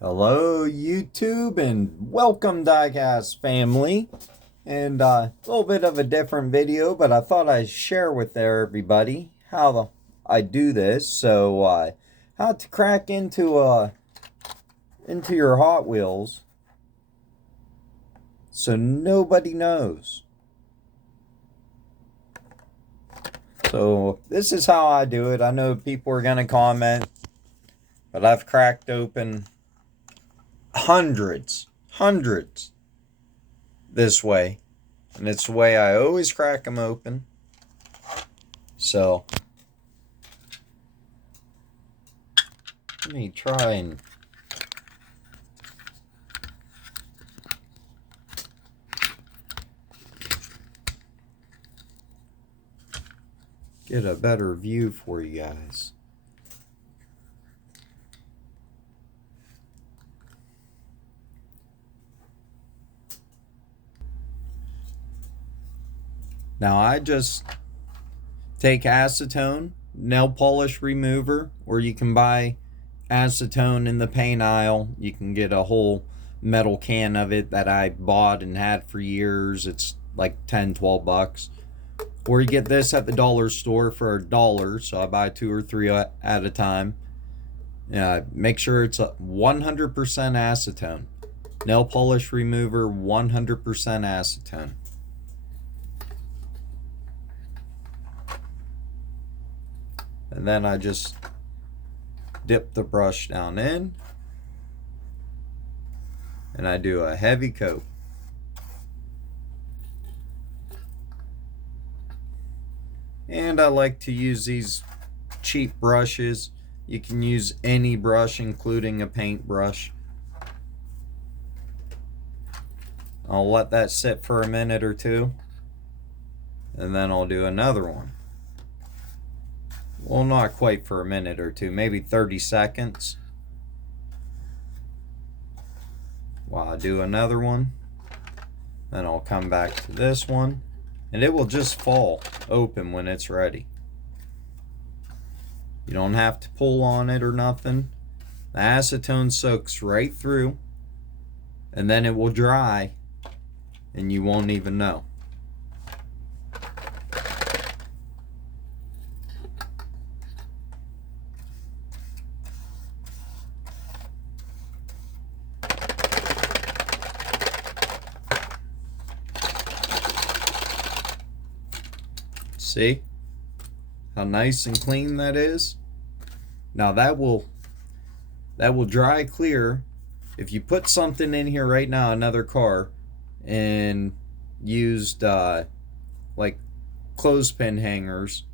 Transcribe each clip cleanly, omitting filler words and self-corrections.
Hello, YouTube, and welcome, Diecast family. And a little bit of a different video, but I thought I'd share with everybody how I do this. So, how to crack into your Hot Wheels so nobody knows. So this is how I do it. I know people are gonna comment, but I've cracked open hundreds this way. And it's the way I always crack them open. So, let me try and get a better view for you guys. Now I just take acetone, nail polish remover, or you can buy acetone in the paint aisle. You can get a whole metal can of it that I bought and had for years. It's like 10-12 bucks. Or you get this at the dollar store for $1, so I buy 2 or 3 at a time. Make sure it's a 100% acetone. Nail polish remover, 100% acetone. And then I just dip the brush down in, and I do a heavy coat. And I like to use these cheap brushes. You can use any brush, including a paintbrush. I'll let that sit for a minute or two, and then I'll do another one. Well, not quite for a minute or two, maybe 30 seconds. While I do another one, then I'll come back to this one, and it will just fall open when it's ready. You don't have to pull on it or nothing. The acetone soaks right through, and then it will dry, and you won't even know. See how nice and clean that is? Now that will dry clear. If you put something in here right now, another car, and used like clothespin hangers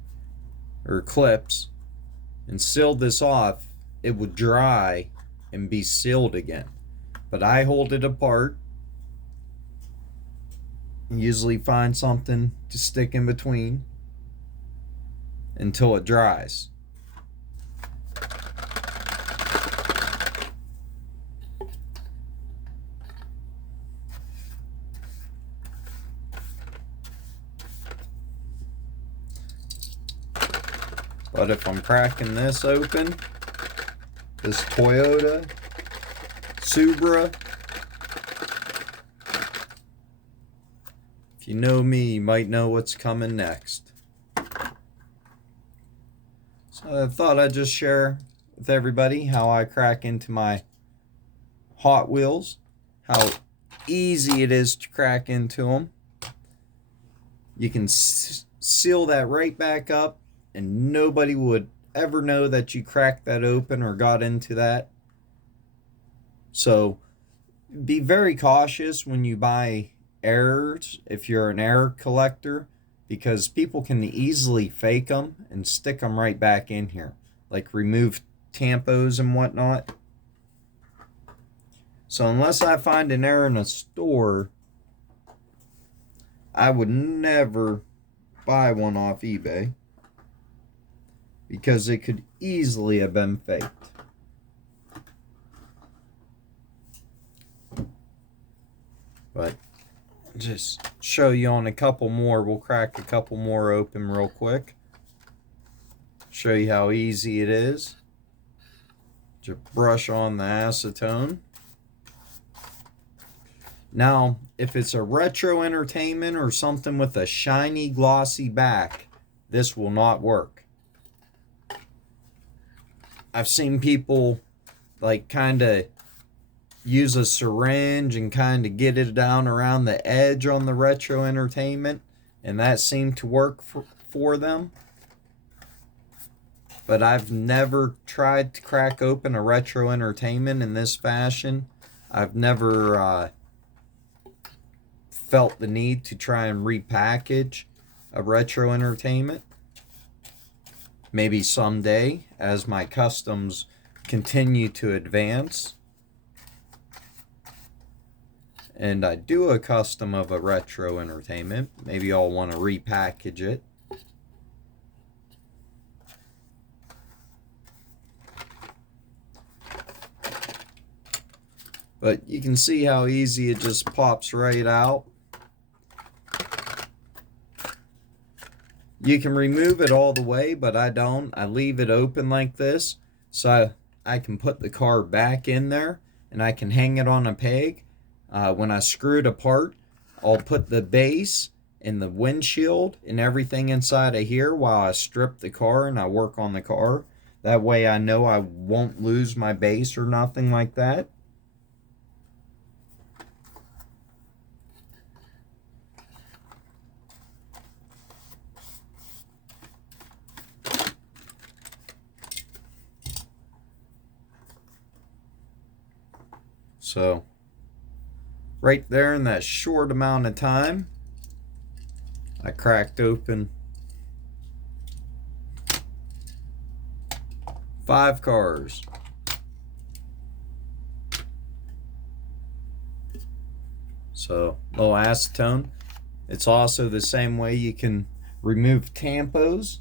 or clips and sealed this off, it would dry and be sealed again. But I hold it apart, usually find something to stick in between until it dries. But if I'm cracking this open, this Toyota, Supra, if you know me, you might know what's coming next. So I thought I'd just share with everybody how I crack into my Hot Wheels, how easy it is to crack into them. You can seal that right back up, and nobody would ever know that you cracked that open or got into that. So be very cautious when you buy errors if you're an error collector, because people can easily fake them and stick them right back in here, like remove tampos and whatnot. So unless I find an error in a store, I would never buy one off eBay, because it could easily have been faked. But just show you on a couple more. We'll crack a couple more open real quick. Show you how easy it is. Just brush on the acetone. Now, if it's a retro entertainment or something with a shiny, glossy back, this will not work. I've seen people like kind of use a syringe and kind of get it down around the edge on the retro entertainment, and that seemed to work for them. But I've never tried to crack open a retro entertainment in this fashion. I've never felt the need to try and repackage a retro entertainment. Maybe someday, as my customs continue to advance, and I do a custom of a retro entertainment, maybe I'll want to repackage it. But you can see how easy it just pops right out. You can remove it all the way, but I don't. I leave it open like this so I can put the car back in there and I can hang it on a peg. When I screw it apart, I'll put the base and the windshield and everything inside of here while I strip the car and I work on the car. That way I know I won't lose my base or nothing like that. So, right there in that short amount of time, I cracked open 5 cars. So, little acetone. It's also the same way you can remove tampos,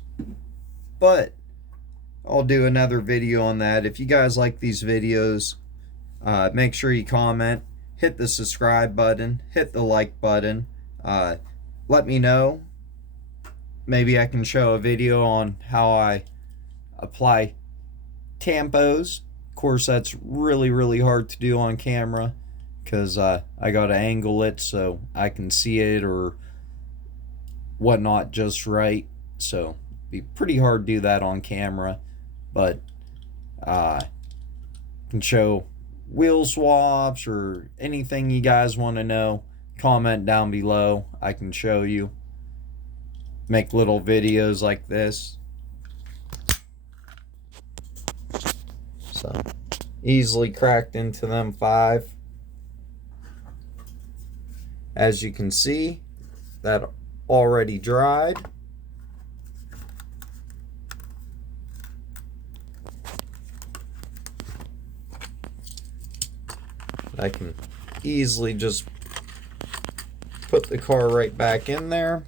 but I'll do another video on that. If you guys like these videos, make sure you comment, hit the subscribe button, hit the like button. Let me know. Maybe I can show a video on how I apply tampos. Of course, that's really hard to do on camera because I got to angle it so I can see it or whatnot just right. So it'd be pretty hard to do that on camera, but can show wheel swaps or anything you guys want to know. Comment down below. I can show you. Make little videos like this. So easily cracked into them 5. As you can see, that already dried. I can easily just put the car right back in there.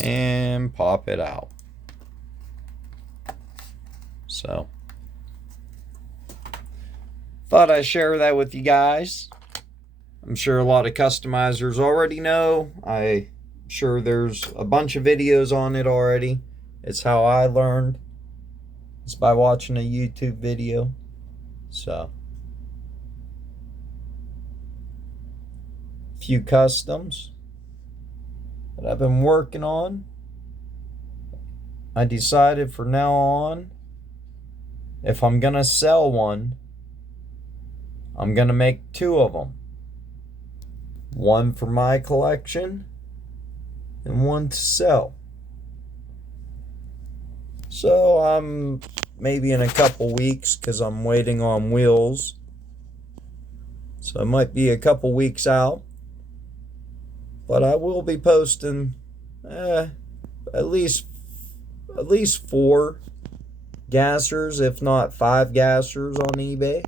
And pop it out. So, thought I'd share that with you guys. I'm sure a lot of customizers already know. I'm sure there's a bunch of videos on it already. It's how I learned. It's by watching a YouTube video. So, a few customs that I've been working on. I decided from now on, if I'm gonna sell one, I'm gonna make 2 of them. One for my collection and one to sell. So I'm maybe in a couple weeks, because I'm waiting on wheels. So it might be a couple weeks out. But I will be posting at least 4 gassers, if not 5 gassers on eBay.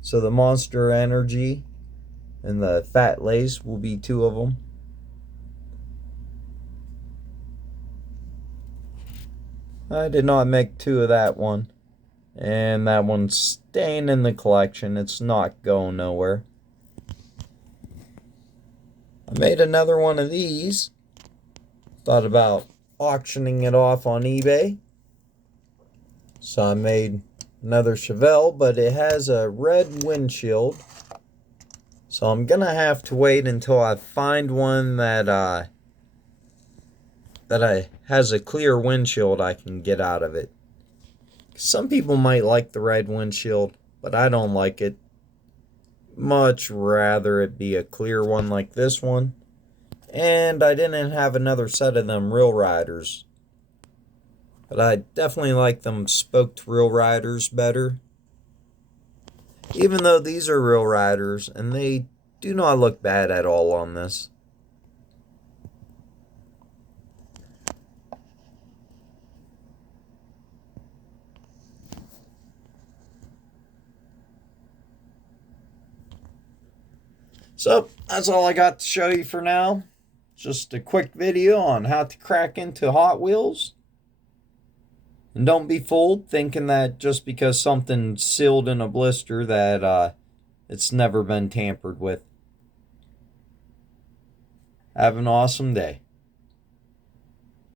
So the Monster Energy and the Fat Lace will be 2 of them. I did not make 2 of that one. And that one's staying in the collection. It's not going nowhere. I made another one of these. Thought about auctioning it off on eBay. So I made another Chevelle, but it has a red windshield. So I'm gonna have to wait until I find one that has a clear windshield I can get out of it. Some people might like the red windshield, but I don't like it. Much rather it be a clear one like this one. And I didn't have another set of them Real Riders. But I definitely like them spoked Real Riders better. Even though these are Real Riders, and they do not look bad at all on this. So, that's all I got to show you for now. Just a quick video on how to crack into Hot Wheels. And don't be fooled thinking that just because something's sealed in a blister that it's never been tampered with. Have an awesome day.